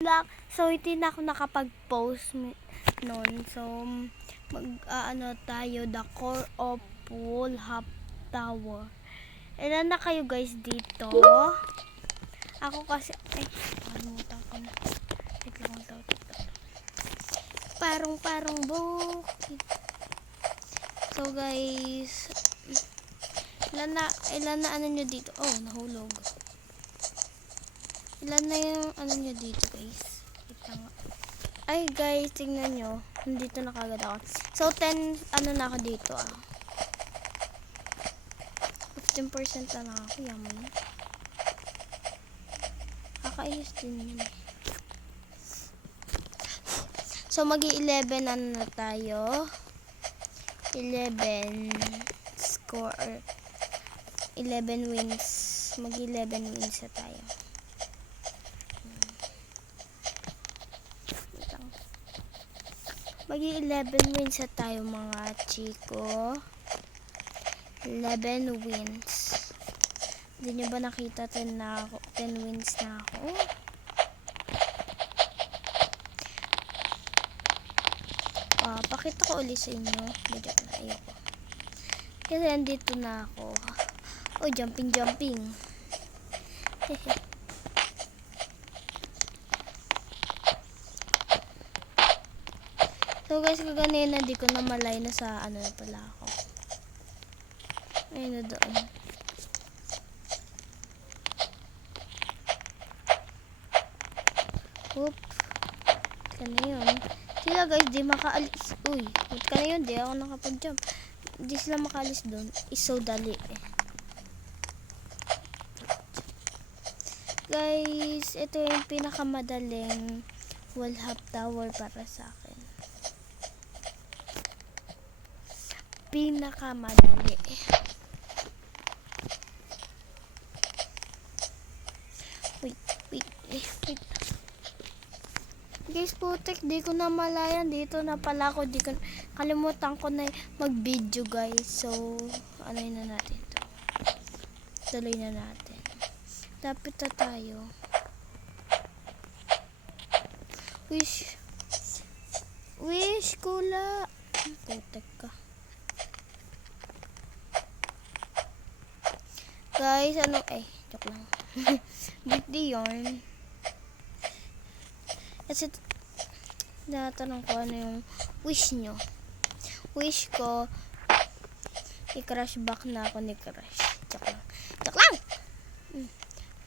So, hindi na ako nakapag-post noon. So, ano tayo, the core of Wolhap Tower. Ilan na kayo guys dito? Ako kasi, kalimutan ko na. Wait lang, parong bukid. So guys, ilan na ano nyo dito? Oh, nahulog. Ilan na yung ano nyo dito guys? Ay guys, tingnan nyo. Nandito na kagad ako. So 10, ano na ako dito 15% na lang ako. Yaman. Kakainis din yun. So magi-11 na tayo. 11 score. 11 wins. Magi-11 wins na tayo. Magi-11 wins na tayo mga chiko. 11 wins. Hindi nyo ba nakita 10 na ako? 10 wins na ako. Pakita ko ulit sa inyo. Medyo na ayoko. Kasi andito na ako. Oh, jumping. So guys, kaganina di ko na malay na sa ano na pala ako. Ayun na doon. Oop. Ka na yun. Sila guys, di makaalis. Uy, ba't ka na yun? Di ako nakapag-jump. Di sila makaalis doon. Is so dali Guys, ito yung pinakamadaling Wolhap Tower para sa akin. Pinakamadali. Wait. Guys, putek, di ko na malayan. Dito na pala ako. Kalimutan ko na mag-video guys. So, ano na natin to. Tuloy na natin. Lapit na tayo. Wish, kula. Putek ka. Guys, joke lang. Birthday yun. Kasi, natanong ko ano yung wish nyo. Wish ko, i-crush back na ako ni Crush. Joke lang.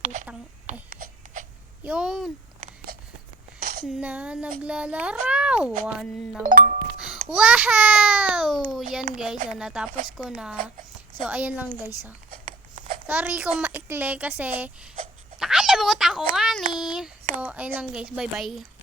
Putang, yun. Na naglalarawan ng wow! Yan guys, natapos ko na. So, ayan lang guys. Sorry kung maikli kasi nakalimutan ko nga ni. So, ayun lang guys. Bye-bye.